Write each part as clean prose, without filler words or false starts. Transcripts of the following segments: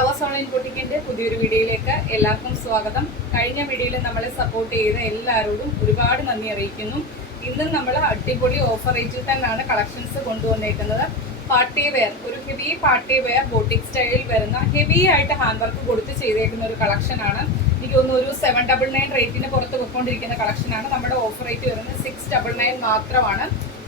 Flowers online ബുട്ടിക്കിന്റെ പുതിയൊരു വീഡിയോയിലേക്ക് എല്ലാവർക്കും സ്വാഗതം. കഴിഞ്ഞ വീഡിയോയിൽ നമ്മളെ സപ്പോർട്ട് ചെയ്ത എല്ലാവരോടും ഒരുപാട് നന്ദി അറിയിക്കുന്നു. ഇന്നും നമ്മൾ അടിപൊളി ഓഫർ റേറ്റിൽ തന്നെയാണ് കളക്ഷൻസ് കൊണ്ടുവന്നേക്കുന്നത്. പാർട്ടി വെയർ, ഒരു ഹെവി പാർട്ടി വെയർ ബോട്ടിക് സ്റ്റൈലിൽ വരുന്ന ഹെവി ആയിട്ട് ഹാൻഡ് വർക്ക് കൊടുത്ത് ചെയ്തേക്കുന്ന ഒരു കളക്ഷനാണ്. എനിക്ക് തോന്നുന്നു ഒരു 799 റേറ്റിന് പുറത്ത് പോയിക്കൊണ്ടിരിക്കുന്ന കളക്ഷനാണ്. നമ്മുടെ ഓഫർ റേറ്റ് വരുന്നത് 699 മാത്രമാണ്.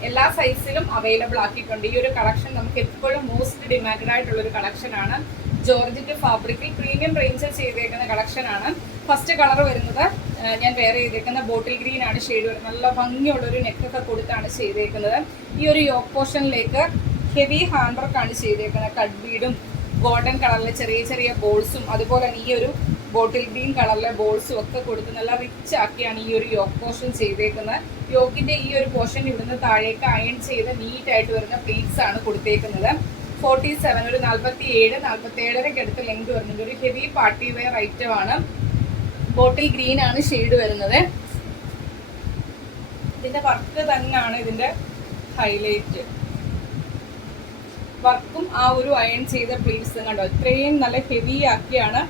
എല്ലാ സൈസിലും അവൈലബിൾ ആക്കിയിട്ടുണ്ട്. ഈ ഒരു കളക്ഷൻ നമുക്ക് എപ്പോഴും മോസ്റ്റ് ഡിമാൻഡഡ് ആയിട്ടുള്ള ഒരു കളക്ഷനാണ്. ജോർജറ്റ് ഫാബ്രിക്കിൽ പ്രീമിയം റേഞ്ചിൽ ചെയ്തേക്കുന്ന കളക്ഷനാണ്. ഫസ്റ്റ് കളർ വരുന്നത് ഞാൻ വേറെ ചെയ്തേക്കുന്ന ബോട്ടിൽ ഗ്രീൻ ആണ് ഷെയ്ഡ് വരുന്നത്. നല്ല ഭംഗിയുള്ളൊരു നെക്കൊക്കെ കൊടുത്താണ് ചെയ്തേക്കുന്നത്. ഈ ഒരു യോക്ക് പോർഷനിലേക്ക് ഹെവി ഹാൻഡ് വർക്കാണ് ചെയ്തേക്കുന്നത്. കട്ട് ബീഡും ഗോൾഡൻ കളറിലെ ചെറിയ ചെറിയ ബോൾസും അതുപോലെ തന്നെ ഈ ഒരു ബോട്ടിൽ ഗ്രീൻ കളറിലെ ബോൾസും ഒക്കെ കൊടുത്ത് നല്ല റിച്ച് ആക്കിയാണ് ഈ ഒരു യോക്ക് പോർഷൻ ചെയ്തേക്കുന്നത്. യോക്കിന്റെ ഈ ഒരു പോർഷൻ ഇവിടുന്ന് താഴേക്ക് അയൺ ചെയ്ത് നീറ്റായിട്ട് വരുന്ന പ്ലീറ്റ്സ് ആണ് കൊടുത്തേക്കുന്നത്. 47 ഒരു 47-47 അടുത്ത് ലെങ്ത് വരുന്നുണ്ട്. ഒരു ഹെവി പാർട്ടി വെയർ ഐറ്റം ആണ്. ബോട്ടിൽ ഗ്രീൻ ആണ് ഷെയ്ഡ് വരുന്നത്. ഇതിന്റെ വർക്ക് തന്നെയാണ് ഇതിന്റെ ഹൈലൈറ്റ്. വർക്കും ആ ഒരു അയൺ ചെയ്ത പ്ലീറ്റ്സും കണ്ടോ, ഇത്രയും നല്ല ഹെവി ആക്കിയാണ്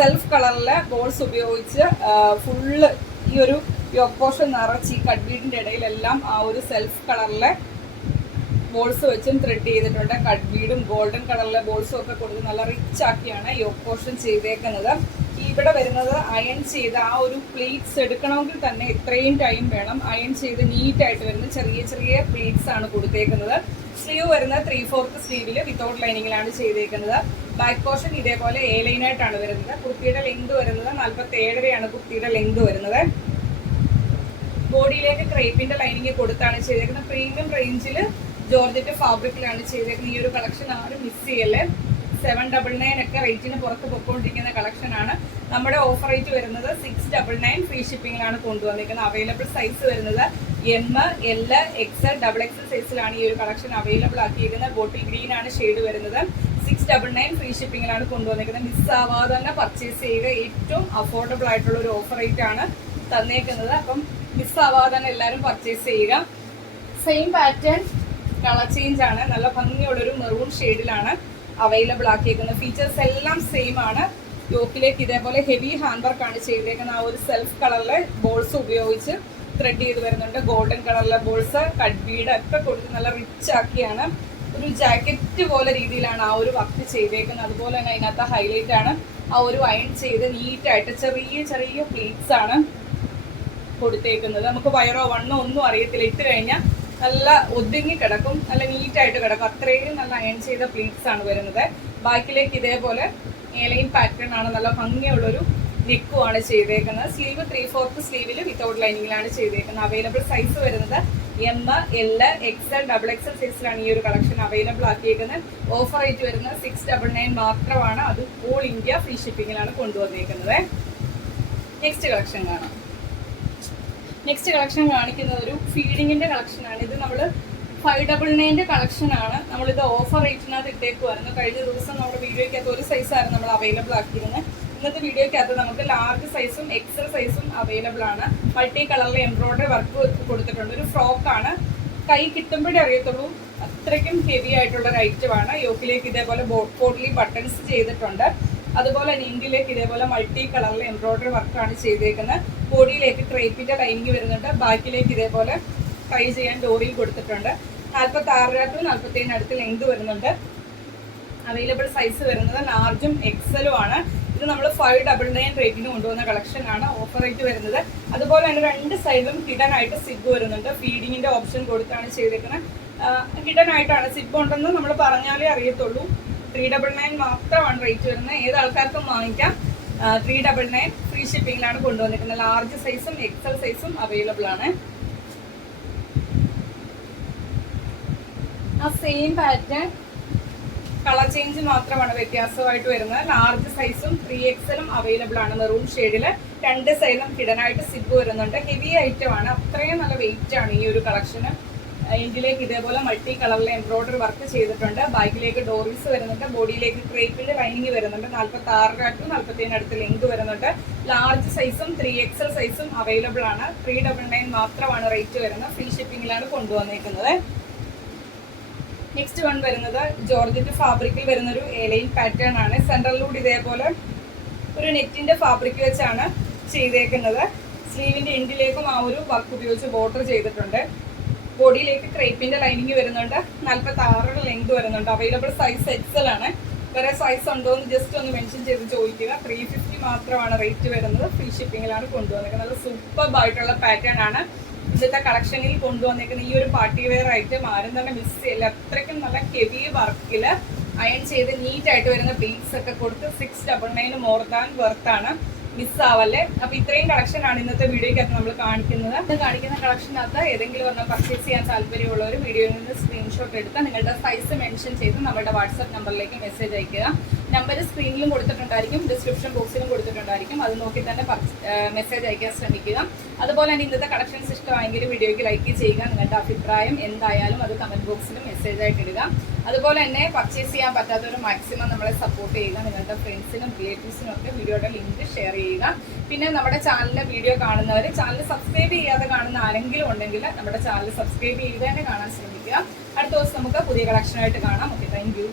സെൽഫ് കളറിലെ ബോൾസ് ഉപയോഗിച്ച് ഫുള്ള് ഈ ഒരു യോക്ക് പോർഷൻ നിറച്ച് ഈ കട്ട് ബീഡിന്റെ ഇടയിലെല്ലാം ആ ഒരു സെൽഫ് കളറിലെ ബോൾസ് വെച്ചും ത്രെഡ് ചെയ്തിട്ടുണ്ട്. കട്ട് ബീഡും ഗോൾഡൻ കളറിലെ ബോൾസും ഒക്കെ കൊടുത്ത് നല്ല റിച്ച് ആക്കിയാണ് യോക്ക് പോർഷൻ ചെയ്തേക്കുന്നത്. ഇവിടെ വരുന്നത് അയൺ ചെയ്ത് ആ ഒരു പ്ലീറ്റ്സ് എടുക്കണമെങ്കിൽ തന്നെ ഇത്രയും ടൈം വേണം. അയൺ ചെയ്ത് നീറ്റായിട്ട് വരുന്ന ചെറിയ ചെറിയ പ്ലീറ്റ്സ് ആണ് കൊടുത്തേക്കുന്നത്. സ്ലീവ് വരുന്നത് 3/4 സ്ലീവിൽ വിത്തൗട്ട് ലൈനിങ്ങിലാണ് ചെയ്തേക്കുന്നത്. ബാക്ക് പോർഷൻ ഇതേപോലെ എ ലൈനായിട്ടാണ് വരുന്നത്. കുർത്തിയുടെ ലെങ്ത് വരുന്നത് 47 കുർത്തിയുടെ ലെങ്ത് വരുന്നത്. ബോഡിയിലേക്ക് ക്രേപ്പിന്റെ ലൈനിങ് കൊടുത്താണ് ചെയ്തേക്കുന്നത്. പ്രീമിയം റേഞ്ചിൽ ജോർജറ്റ് ഫാബ്രിക്കിലാണ് ചെയ്തേക്കുന്നത്. ഈ ഒരു കളക്ഷൻ ആരും മിസ് ചെയ്യല്ലേ. 799 ഒക്കെ റേറ്റിന് പുറത്ത് പൊയ്ക്കൊണ്ടിരിക്കുന്ന കളക്ഷനാണ്. നമ്മുടെ ഓഫർ റേറ്റ് വരുന്നത് 699 ഫ്രീ ഷിപ്പിംഗിലാണ് കൊണ്ടുവന്നിരിക്കുന്നത്. അവൈലബിൾ സൈസ് വരുന്നത് M, L, XL, XXL സൈസിലാണ് ഈ ഒരു കളക്ഷൻ അവൈലബിൾ ആക്കിയിരിക്കുന്നത്. ബോട്ടിൽ ഗ്രീൻ ആണ് ഷെയ്ഡ് വരുന്നത്. 699 ഫ്രീ ഷിപ്പിംഗിലാണ് കൊണ്ടുവന്നിരിക്കുന്നത്. മിസ്സാവാതെ തന്നെ പർച്ചേസ് ചെയ്യുക. ഏറ്റവും അഫോർഡബിൾ ആയിട്ടുള്ള ഒരു ഓഫർ റേറ്റ് ആണ് തന്നേക്കുന്നത്. അപ്പം മിസ്സാവാതെ തന്നെ എല്ലാവരും പർച്ചേസ് ചെയ്യുക. സെയിം പാറ്റേൺ കളർ ചേഞ്ച് ആണ്. നല്ല ഭംഗിയുള്ളൊരു മെറൂൺ ഷെയ്ഡിലാണ് അവൈലബിൾ ആക്കിയിരിക്കുന്നത്. ഫീച്ചേഴ്സ് എല്ലാം സെയിം ആണ്. യോക്കിലേക്ക് ഇതേപോലെ ഹെവി ഹാൻഡ് വർക്കാണ് ചെയ്തേക്കുന്നത്. ആ ഒരു സെൽഫ് കളറിലെ ബോൾസ് ഉപയോഗിച്ച് ത്രെഡ് ചെയ്ത് വരുന്നുണ്ട്. ഗോൾഡൻ കളറിലെ ബോൾസ്, കട്ട് ബീഡ് ഒക്കെ കൊടുത്ത് നല്ല റിച്ച് ആക്കിയാണ്. ഒരു ജാക്കറ്റ് പോലെ രീതിയിലാണ് ആ ഒരു വർക്ക് ചെയ്തേക്കുന്നത്. അതുപോലെ തന്നെ അതിനകത്ത് ഹൈലൈറ്റ് ആണ് ആ ഒരു അയൺ ചെയ്ത് നീറ്റായിട്ട് ചെറിയ ചെറിയ പ്ലീറ്റ്സ് ആണ് കൊടുത്തേക്കുന്നത്. നമുക്ക് വയറോ വണ്ണോ ഒന്നും അറിയത്തില്ല. ഇട്ട് കഴിഞ്ഞാൽ നല്ല ഒതുങ്ങി കിടക്കും, നല്ല നീറ്റായിട്ട് കിടക്കും. അത്രയും നല്ല അയൺ ചെയ്ത പ്ലീറ്റ്സ് ആണ് വരുന്നത്. ബാക്കിലേക്ക് ഇതേപോലെ ഏലൈൻ പാറ്റേൺ ആണ്. നല്ല ഭംഗിയുള്ളൊരു നെക്കുമാണ് ചെയ്തേക്കുന്നത്. സ്ലീവ് 3/4 സ്ലീവിൽ വിത്തൗട്ട് ലൈനിങ്ങിലാണ് ചെയ്തേക്കുന്നത്. അവൈലബിൾ സൈസ് വരുന്നത് M, L, XL, XXL സൈസിലാണ് ഈ ഒരു കളക്ഷൻ അവൈലബിൾ ആക്കിയിരിക്കുന്നത്. ഓഫർ റേറ്റ് വരുന്നത് 699 മാത്രമാണ്. അത് ഓൾ ഇന്ത്യ ഫ്രീ ഷിപ്പിങ്ങിലാണ് കൊണ്ടുവന്നിരിക്കുന്നത്. നെക്സ്റ്റ് കളക്ഷൻ കാണാം. നെക്സ്റ്റ് കളക്ഷൻ കാണിക്കുന്നത് ഒരു ഫീഡിങ്ങിന്റെ കളക്ഷനാണ്. ഇത് നമ്മൾ 599 കളക്ഷനാണ്. നമ്മളിത് ഓഫർ റേറ്റിനകത്ത് ഇട്ടേക്കുമായിരുന്നു. കഴിഞ്ഞ ദിവസം നമ്മുടെ വീഡിയോയ്ക്കകത്ത് ഒരു സൈസായിരുന്നു നമ്മൾ അവൈലബിൾ ആക്കിയിരുന്നത്. ഇന്നത്തെ വീഡിയോയ്ക്കകത്ത് നമുക്ക് ലാർജ് സൈസും XL സൈസും അവൈലബിൾ ആണ്. മൾട്ടി കളറിൽ എംബ്രോയിഡറി വർക്ക് കൊടുത്തിട്ടുണ്ട്. ഒരു ഫ്രോക്കാണ്. കൈ കിട്ടുമ്പോഴേ അറിയത്തുള്ളൂ, അത്രയ്ക്കും ഹെവി ആയിട്ടുള്ള ഒരു ഐറ്റമാണ്. യോക്കിലേക്ക് ഇതേപോലെ പോട്ട്ലി ബട്ടൺസ് ചെയ്തിട്ടുണ്ട്. അതുപോലെ നെഞ്ചിലേക്ക് ഇതേപോലെ മൾട്ടി കളറിൽ എംബ്രോയിഡറി വർക്കാണ് ചെയ്തേക്കുന്നത്. ബോഡിയിലേക്ക് ക്രേപ്പിന്റെ ലൈനിങ് വരുന്നുണ്ട്. ബാക്കിലേക്ക് ഇതേപോലെ ട്രൈ ചെയ്യാൻ ഡോറിയിൽ കൊടുത്തിട്ടുണ്ട്. 46-47 അടുത്ത് ലെങ്ത് വരുന്നുണ്ട്. അവൈലബിൾ സൈസ് വരുന്നത് ലാർജും XL ആണ്. ഇത് നമ്മൾ 599 റേറ്റിന് കൊണ്ടുവന്ന കളക്ഷനാണ്. ഓഫർ റേറ്റ് വരുന്നത്. അതുപോലെ തന്നെ രണ്ട് സൈഡിലും ഹിഡൻ ആയിട്ട് സിബ് വരുന്നുണ്ട്. ഫീഡിങ്ങിന്റെ ഓപ്ഷൻ കൊടുത്താണ് ചെയ്തേക്കുന്നത്. ഹിഡൻ ആയിട്ടാണ്. സിബ് ഉണ്ടെന്ന് നമ്മൾ പറഞ്ഞാലേ അറിയത്തുള്ളൂ. 399 മാത്രമാണ് റേറ്റ് വരുന്നത്. ഏത് ആൾക്കാർക്കും വാങ്ങിക്കാം. 399 ഫ്രീ ഷിപ്പിംഗിലാണ് കൊണ്ടുവന്നിരിക്കുന്നത്. ലാർജ് സൈസും XL സൈസും അവൈലബിൾ ആണ്. ആ സെയിം പാറ്റേൺ കളർ ചേഞ്ച് മാത്രമാണ് വ്യത്യാസമായിട്ട് വരുന്നത്. ലാർജ് സൈസും 3XL അവൈലബിൾ ആണ്. മെറൂൺ ഷെയ്ഡില് രണ്ട് സൈഡിലും ഹിഡൻ ആയിട്ട് സിബ് വരുന്നുണ്ട്. ഹെവി ഐറ്റം ആണ്. അത്രയും നല്ല വെയിറ്റ് ആണ് ഈ ഒരു കളക്ഷന്. എൻഡിലേക്ക് ഇതേപോലെ മൾട്ടി കളറിലെ എംബ്രോയിഡറി വർക്ക് ചെയ്തിട്ടുണ്ട്. ബാക്കിലേക്ക് ഡോറീസ് വരുന്നുണ്ട്. ബോഡിയിലേക്ക് ക്രേപ്പിന്റെ ലൈനിങ് വരുന്നുണ്ട്. 46-47 അടുത്ത് ലെങ്ത് വരുന്നുണ്ട്. ലാർജ് സൈസും 3XL സൈസും അവൈലബിൾ ആണ്. 399 മാത്രമാണ് റേറ്റ് വരുന്നത്. ഫ്രീ ഷിപ്പിംഗിലാണ് കൊണ്ടുവന്നിരിക്കുന്നത്. നെക്സ്റ്റ് വൺ വരുന്നത് ജോർജറ്റ് ഫാബ്രിക്കിൽ വരുന്നൊരു എലൈൻ പാറ്റേൺ ആണ്. സെൻട്രലിലൂടെ ഇതേപോലെ ഒരു നെറ്റിന്റെ ഫാബ്രിക് വെച്ചാണ് ചെയ്തേക്കുന്നത്. സ്ലീവിന്റെ എൻഡിലേക്കും ആ ഒരു വർക്ക് ഉപയോഗിച്ച് ബോർഡർ ചെയ്തിട്ടുണ്ട്. ബോഡിയിലേക്ക് ക്രേപ്പിന്റെ ലൈനിങ് വരുന്നുണ്ട്. 46 ലെങ്ത് വരുന്നുണ്ട്. അവൈലബിൾ സൈസ് എക്സൽ ആണ്. വേറെ സൈസ് ഉണ്ടോ എന്ന് ജസ്റ്റ് ഒന്ന് മെൻഷൻ ചെയ്ത് ചോദിക്കുക. 350 മാത്രമാണ് റേറ്റ് വരുന്നത്. ഫ്രീ ഷിപ്പിങ്ങിലാണ് കൊണ്ടുവന്നിരിക്കുന്നത്. നല്ല സൂപ്പർബ് ആയിട്ടുള്ള പാറ്റേൺ ആണ് ഇന്നത്തെ കളക്ഷനിൽ കൊണ്ടുവന്നിരിക്കുന്നത്. ഈ ഒരു പാർട്ടി വെയർ ഐറ്റം ആരും തന്നെ മിസ് ചെയ്യില്ല. അത്രയ്ക്കും നല്ല ഹെവി വർക്കിൽ അയൺ ചെയ്ത് നീറ്റ് ആയിട്ട് വരുന്ന ബീഡ്സ് ഒക്കെ കൊടുത്ത് 699 മോർ ദാൻ വർത്ത് ആണ്. മിസ്സാവല്ലേ. അപ്പൊ ഇത്രയും കളക്ഷൻ ആണ് ഇന്നത്തെ വീഡിയോയ്ക്കകത്ത് നമ്മൾ കാണിക്കുന്നത്. ഇത് കാണിക്കുന്ന കളക്ഷനകത്ത് ഏതെങ്കിലും ഒന്ന് പർച്ചേസ് ചെയ്യാൻ താല്പര്യമുള്ളവർ വീഡിയോയിൽ നിന്ന് സ്ക്രീൻഷോട്ട് എടുത്ത് നിങ്ങളുടെ സൈസ് മെൻഷൻ ചെയ്ത് നമ്മുടെ വാട്സ്ആപ്പ് നമ്പറിലേക്ക് മെസ്സേജ് അയക്കുക. നമ്പർ സ്ക്രീനിലും കൊടുത്തിട്ടുണ്ടായിരിക്കും, ഡിസ്ക്രിപ്ഷൻ ബോക്സിലും കൊടുത്തിട്ടുണ്ടായിരിക്കും. അത് നോക്കി തന്നെ മെസ്സേജ് അയക്കാൻ ശ്രമിക്കുക. അതുപോലെ തന്നെ ഇന്നത്തെ കളക്ഷൻസ് ഇഷ്ടമായെങ്കിൽ വീഡിയോയ്ക്ക് ലൈക്ക് ചെയ്യുക. നിങ്ങളുടെ അഭിപ്രായം എന്തായാലും അത് കമന്റ് ബോക്സിൽ മെസ്സേജ് ആയിട്ട് ഇടുക. അതുപോലെ തന്നെ പർച്ചേസ് ചെയ്യാൻ പറ്റാത്തവർ മാക്സിമം നമ്മളെ സപ്പോർട്ട് ചെയ്യുക. നിങ്ങളുടെ ഫ്രണ്ട്സിനും റിലേറ്റീവ്സിനും ഒക്കെ വീഡിയോയുടെ ലിങ്ക് ഷെയർ ചെയ്യുക. പിന്നെ നമ്മുടെ ചാനലിലെ വീഡിയോ കാണുന്നവർ ചാനൽ സബ്സ്ക്രൈബ് ചെയ്യാതെ കാണുന്ന ആരെങ്കിലും ഉണ്ടെങ്കിൽ നമ്മുടെ ചാനൽ സബ്സ്ക്രൈബ് ചെയ്ത് തന്നെ കാണാൻ ശ്രമിക്കുക. അടുത്ത ദിവസം നമുക്ക് പുതിയ കളക്ഷനായിട്ട് കാണാം. Okay, thank you.